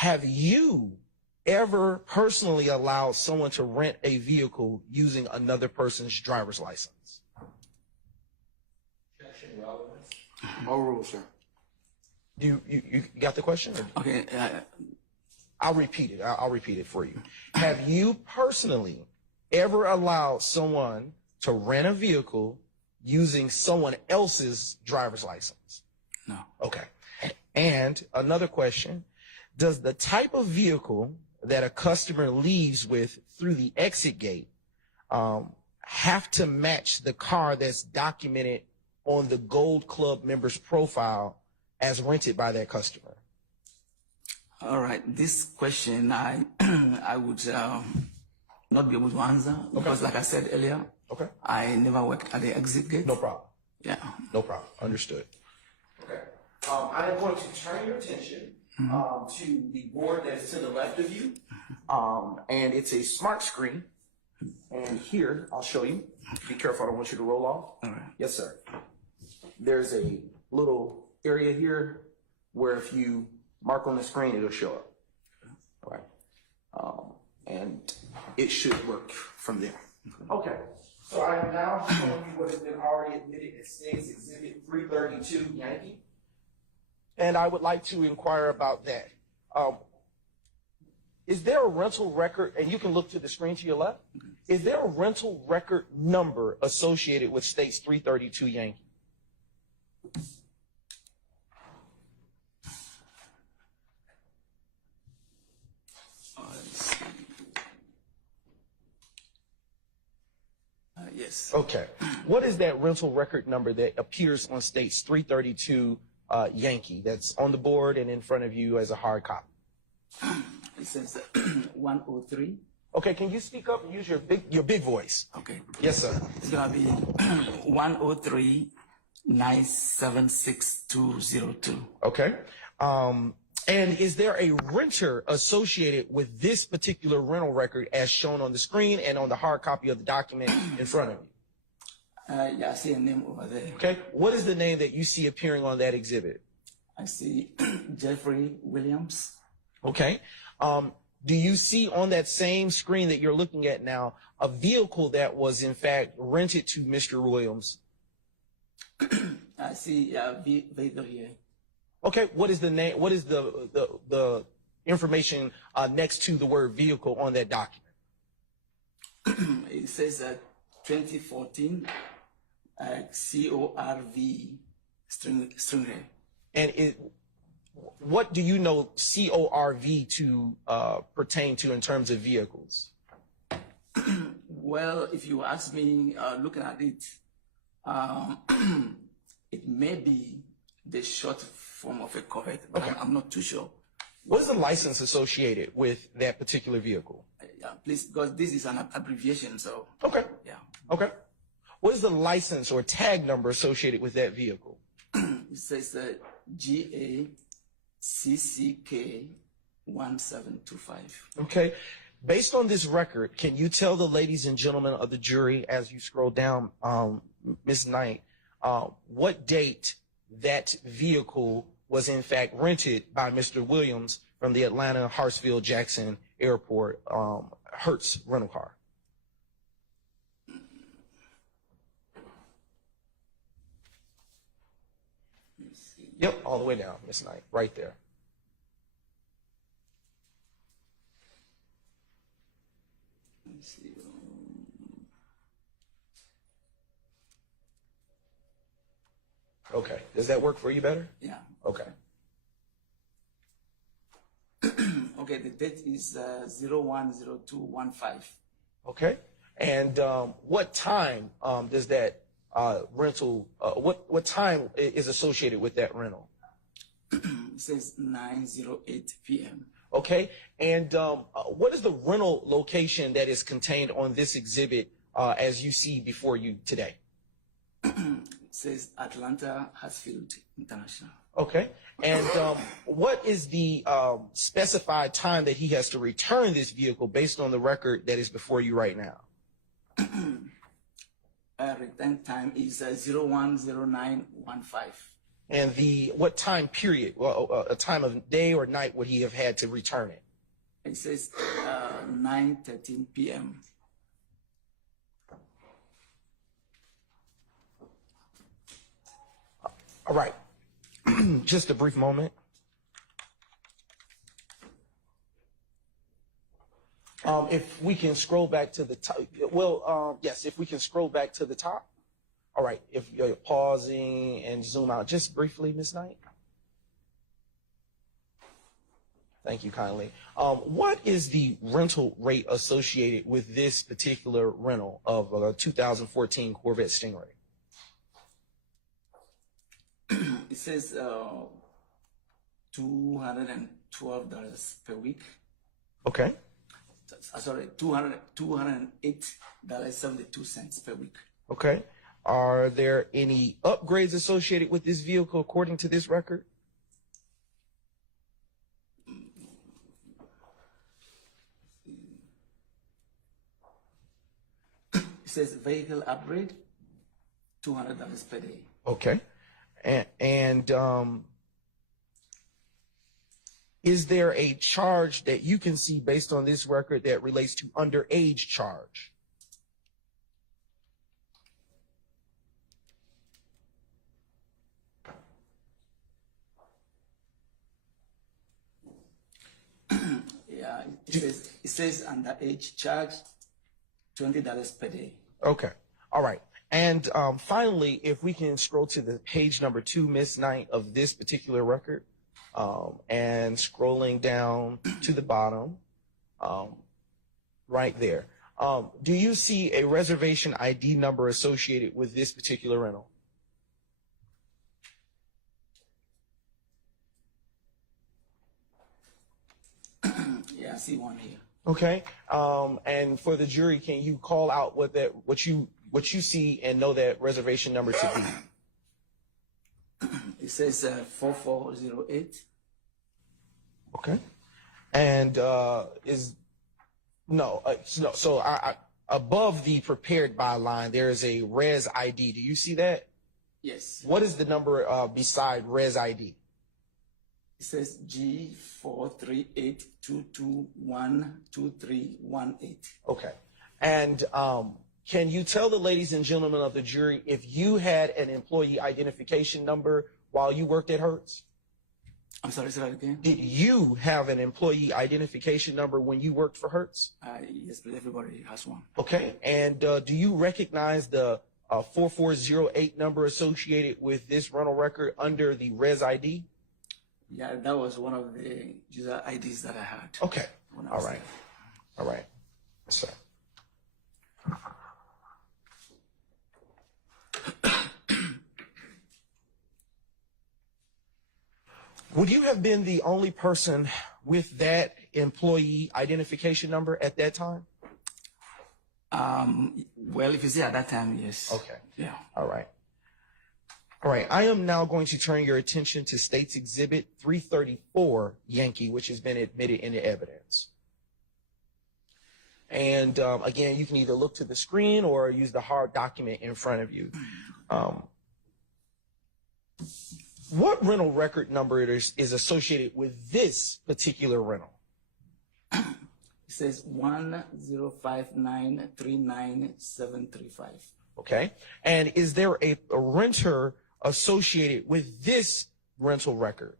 have you ever personally allowed someone to rent a vehicle using another person's driver's license? No rules, sir. You got the question? Okay. I'll repeat it. I'll repeat it for you. Have you personally ever allowed someone to rent a vehicle using someone else's driver's license? No. Okay. And another question, does the type of vehicle that a customer leaves with through the exit gate have to match the car that's documented on the Gold Club member's profile as rented by that customer? All right. This question, I would not be able to answer because, like I said earlier, I never worked at the exit gate. No problem. Yeah. No problem. Understood. Okay. I am going to turn your attention to the board that is to the left of you. And it's a smart screen. And here, I'll show you. Be careful, I don't want you to roll off. All right. Yes, sir. There's a little area here where if you mark on the screen, it'll show up. All right. And it should work from there. Okay. So I am now showing you what has been already admitted as State's Exhibit 332 Yankee. And I would like to inquire about that. Is there a rental record, and you can look to the screen to your left, is there a rental record number associated with State's 332 Yankee? Yes. Okay. What is that rental record number that appears on State's 332 Yankee that's on the board and in front of you as a hard copy? It says 103. Okay, can you speak up and use your big voice? Okay. Yes, sir. It's gonna be 103-976-202. Okay. And is there a renter associated with this particular rental record as shown on the screen and on the hard copy of the document in front of you? Yeah, I see a name over there. Okay. What is the name that you see appearing on that exhibit? I see Jeffrey Williams. Okay. Do you see on that same screen that you're looking at now a vehicle that was in fact rented to Mr. Williams? I see vehicle here. Okay. What is the name? What is the information next to the word vehicle on that document? It says 2014 CORV string. And what do you know CORV to pertain to in terms of vehicles? Well, if you ask me, looking at it, it may be the short form of a Corvette, but okay. I'm not too sure. What is the license associated with that particular vehicle? Yeah, please, because this is an abbreviation, so. Okay. Yeah. Okay. What is the license or tag number associated with that vehicle? It says GACCK 1725. Okay. Based on this record, can you tell the ladies and gentlemen of the jury as you scroll down, Ms. Knight, what date that vehicle was in fact rented by Mr. Williams from the Atlanta Hartsfield Jackson Airport Hertz rental car? Yep, all the way down, Ms. Knight, right there. Okay, does that work for you better? Yeah. Okay. Okay, the date is 01/02/15. Okay, and what time does that rental, what time is associated with that rental? It says 9:08 p.m. Okay, and what is the rental location that is contained on this exhibit as you see before you today? It says Atlanta Hartsfield International. Okay, and what is the specified time that he has to return this vehicle based on the record that is before you right now? Return time is 01/09/15. And what time period, well, a time of day or night would he have had to return it? It says 9:13 p.m. All right. Just a brief moment. If we can scroll back to the top, yes, if we can scroll back to the top. All right, if you're pausing and zoom out just briefly, Ms. Knight. Thank you kindly. What is the rental rate associated with this particular rental of a 2014 Corvette Stingray? It says $212 per week. Okay. Sorry, $208.72 per week. Okay. Are there any upgrades associated with this vehicle according to this record? It says vehicle upgrade, $200 per day. Okay. And is there a charge that you can see based on this record that relates to underage charge? Yeah, it says underage charge, $20 per day. Okay. All right. And finally, if we can scroll to the page number 2, Ms. Knight, of this particular record, and scrolling down to the bottom, right there. Do you see a reservation ID number associated with this particular rental? Yeah, I see one here. Okay. And for the jury, can you call out what you see and know that reservation number to be? It says 4408. Okay. And so above the prepared by line, there is a res ID. Do you see that? Yes. What is the number beside res ID? It says G43822212318. Okay. And can you tell the ladies and gentlemen of the jury if you had an employee identification number while you worked at Hertz? I'm sorry, say that again? Did you have an employee identification number when you worked for Hertz? Yes, but everybody has one. Okay. And do you recognize the 4408 number associated with this rental record under the res ID? Yeah, that was one of the user IDs that I had. Okay. All right. All right. Yes, sir. Would you have been the only person with that employee identification number at that time? Well, if you say at that time, yes. Okay. Yeah. All right. All right. I am now going to turn your attention to State's Exhibit 334, Yankee, which has been admitted into evidence. And again, you can either look to the screen or use the hard document in front of you. What rental record number is associated with this particular rental? It says 105939735. Okay. And is there a renter associated with this rental record?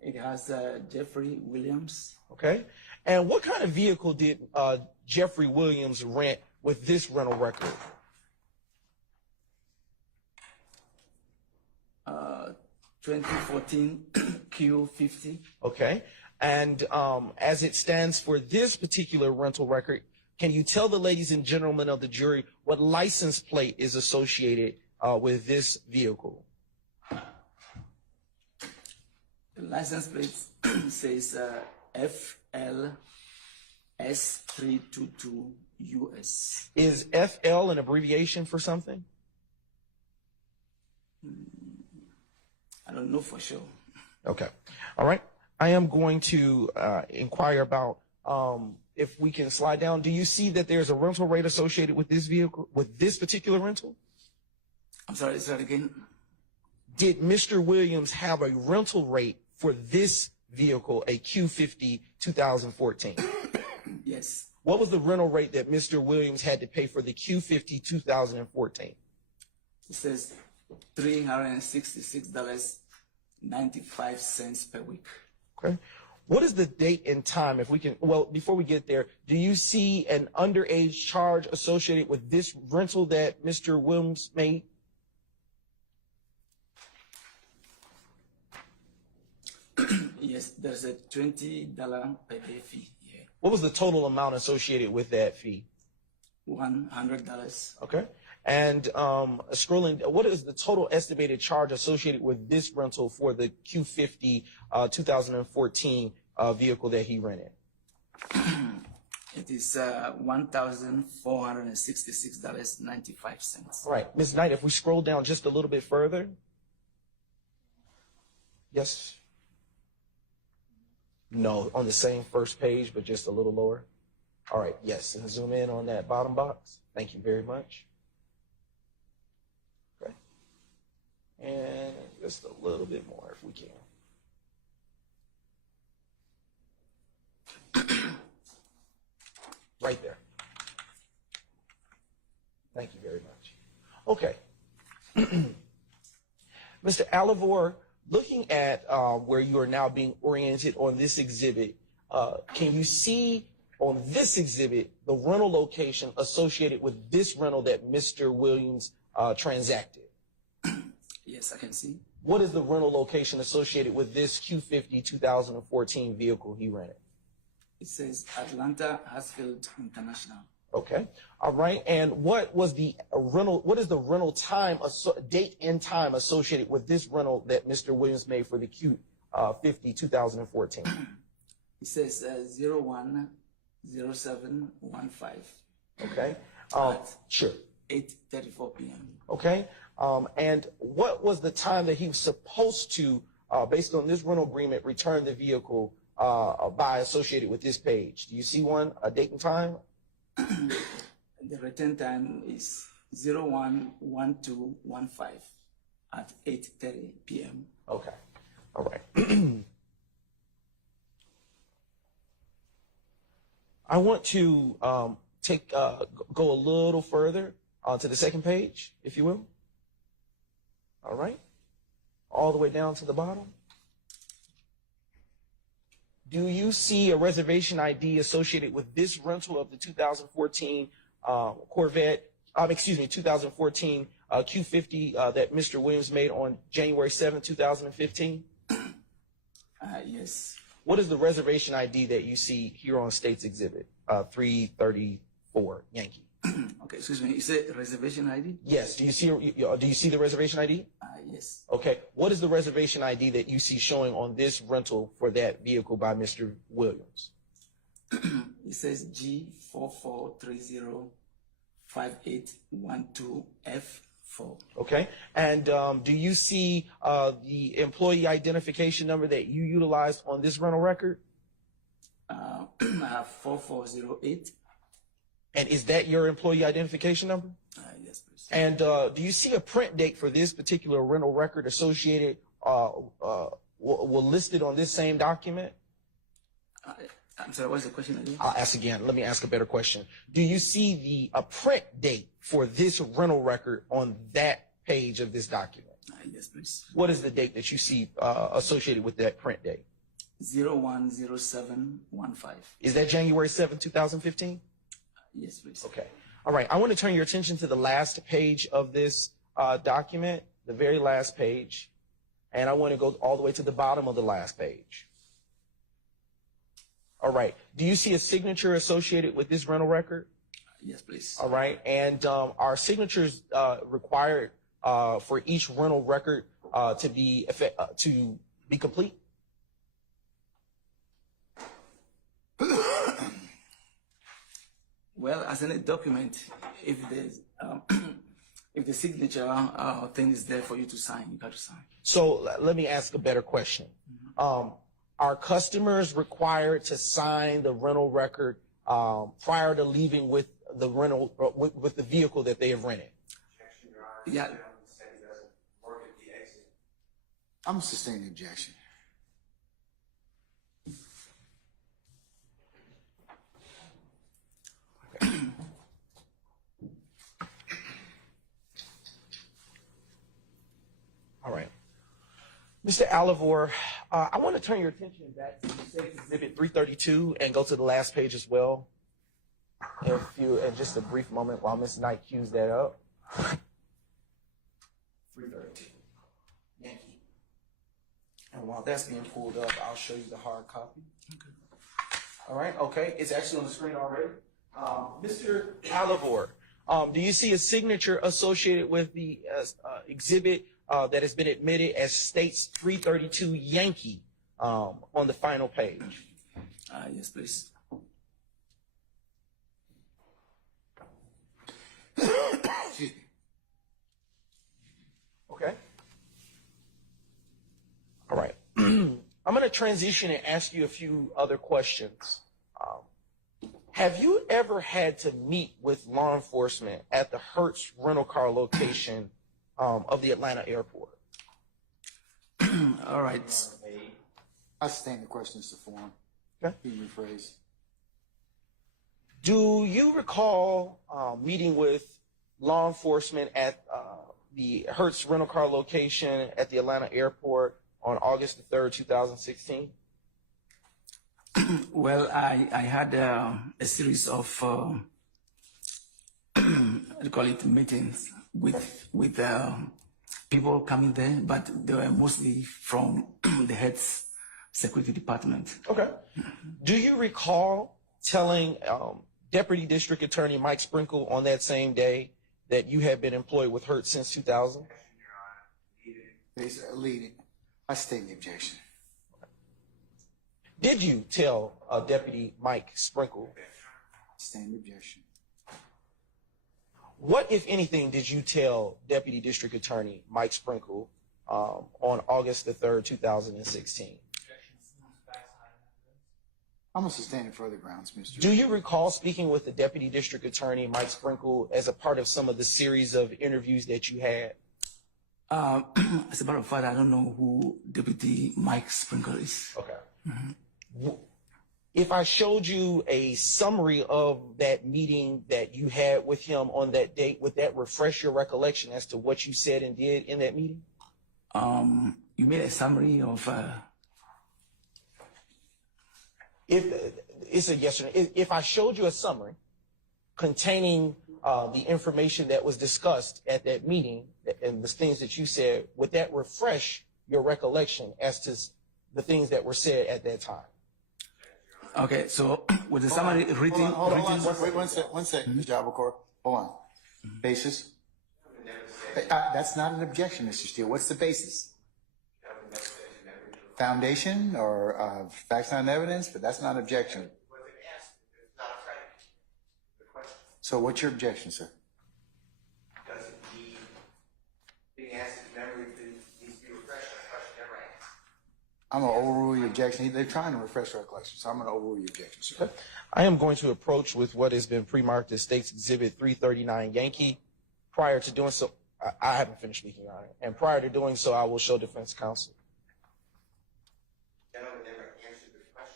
It has Jeffrey Williams. Okay. And what kind of vehicle did Jeffrey Williams rent with this rental record? 2014 Q50. Okay. And as it stands for this particular rental record, can you tell the ladies and gentlemen of the jury what license plate is associated with this vehicle? The license plate says FLS322US. Is FL an abbreviation for something? I don't know for sure. Okay. All right. I am going to inquire about if we can slide down. Do you see that there's a rental rate associated with this vehicle, with this particular rental? I'm sorry, say that again. Did Mr. Williams have a rental rate for this vehicle, a Q50 2014? Yes. What was the rental rate that Mr. Williams had to pay for the Q50 2014? It says $366.95 per week. Okay. What is the date and time, if we can, well, before we get there, do you see an underage charge associated with this rental that Mr. Williams made? Yes, there's a $20 per day fee here. What was the total amount associated with that fee? $100. Okay. And scrolling, what is the total estimated charge associated with this rental for the Q50 2014 vehicle that he rented? It is $1,466.95. All right, Ms. Knight, if we scroll down just a little bit further. Yes. No, on the same first page, but just a little lower. All right, yes, and zoom in on that bottom box. Thank you very much. Okay. And just a little bit more if we can. Right there. Thank you very much. Okay. Mr. Alivor, looking at where you are now being oriented on this exhibit, can you see on this exhibit the rental location associated with this rental that Mr. Williams transacted? Yes, I can see. What is the rental location associated with this Q50 2014 vehicle he rented? It says Atlanta Hasfield International. Okay. All right. And what was the rental? What is the rental time, date and time associated with this rental that Mr. Williams made for the Q50 2014? It says 010715. Okay. Sure. 8:34 p.m. Okay. And what was the time that he was supposed to, based on this rental agreement, return the vehicle by associated with this page? Do you see one, a date and time? The return time is 011215 at 8:30 p.m. Okay. All right. I want to go a little further to the second page, if you will. All right. All the way down to the bottom. Do you see a reservation ID associated with this rental of the 2014 Corvette, 2014 Q50 that Mr. Williams made on January 7, 2015? Yes. What is the reservation ID that you see here on State's Exhibit 334 Yankee? Okay, excuse me. You say reservation ID? Yes. Do you see the reservation ID? Yes. Okay. What is the reservation ID that you see showing on this rental for that vehicle by Mr. Williams? It says G44305812F4. Okay. And do you see the employee identification number that you utilized on this rental record? I have 4408. And is that your employee identification number? Yes, please. And do you see a print date for this particular rental record associated, listed on this same document? I'm sorry, what's the question again? I'll ask again. Let me ask a better question. Do you see a print date for this rental record on that page of this document? Yes, please. What is the date that you see associated with that print date? 010715. Is that January 7, 2015? Yes, please. Okay. All right. I want to turn your attention to the last page of this document, the very last page. And I want to go all the way to the bottom of the last page. All right. Do you see a signature associated with this rental record? Yes, please. All right. And are signatures required for each rental record to be complete? Well, as any document, if there's if the signature thing is there for you to sign, you got to sign. So let me ask a better question. Are customers required to sign the rental record prior to leaving with the rental with the vehicle that they have rented? Yeah, I'm sustaining the objection. All right. Mr. Alivor, I want to turn your attention back to State's Exhibit 332 and go to the last page as well. In just a brief moment while Ms. Knight cues that up. 332. Yankee. And while that's being pulled up, I'll show you the hard copy. Okay. All right, okay. It's actually on the screen already. Mr. Alivor, do you see a signature associated with the exhibit that has been admitted as State's 332 Yankee on the final page? Yes, please. Excuse me. Okay. All right. I'm going to transition and ask you a few other questions. Have you ever had to meet with law enforcement at the Hertz rental car location of the Atlanta airport? All right. I sustain the question as to form. Okay. Can you rephrase? Do you recall meeting with law enforcement at the Hertz rental car location at the Atlanta airport on August the 3rd, 2016? Well, I had a series of meetings with people coming there, but they were mostly from the Hertz security department. Okay. Do you recall telling Deputy District Attorney Mike Sprinkle on that same day that you had been employed with Hertz since 2000? Leading. I sustain the objection. Did you tell Deputy Mike Sprinkle? Sustain the objection. What, if anything, did you tell Deputy District Attorney Mike Sprinkle on August the 3rd, 2016? I'm going to sustain it for other grounds, Mr. Do you recall speaking with the Deputy District Attorney Mike Sprinkle as a part of some of the series of interviews that you had? As a matter of fact, I don't know who Deputy Mike Sprinkle is. Okay. If I showed you a summary of that meeting that you had with him on that date, would that refresh your recollection as to what you said and did in that meeting? You made a summary of. If it's a yes or no. If I showed you a summary containing the information that was discussed at that meeting and the things that you said, would that refresh your recollection as to the things that were said at that time? Okay, so with the summary written. Hold on. Wait one second, Mr. Albuquerque. Hold on. Basis? That's not an objection, Mr. Steele. What's the basis? Foundation or facts not evidence, but that's not an objection. So what's your objection, sir? Doesn't need being asked if memory needs to be refreshed. The question never asked. I'm going to overrule your objection. They're trying to refresh our recollection, so I'm going to overrule your objection, sir. I am going to approach with what has been pre-marked as State's Exhibit 339 Yankee. Prior to doing so, I haven't finished speaking on it. And prior to doing so, I will show defense counsel.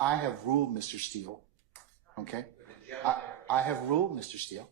I have ruled, Mr. Steele. Okay? I have ruled, Mr. Steele.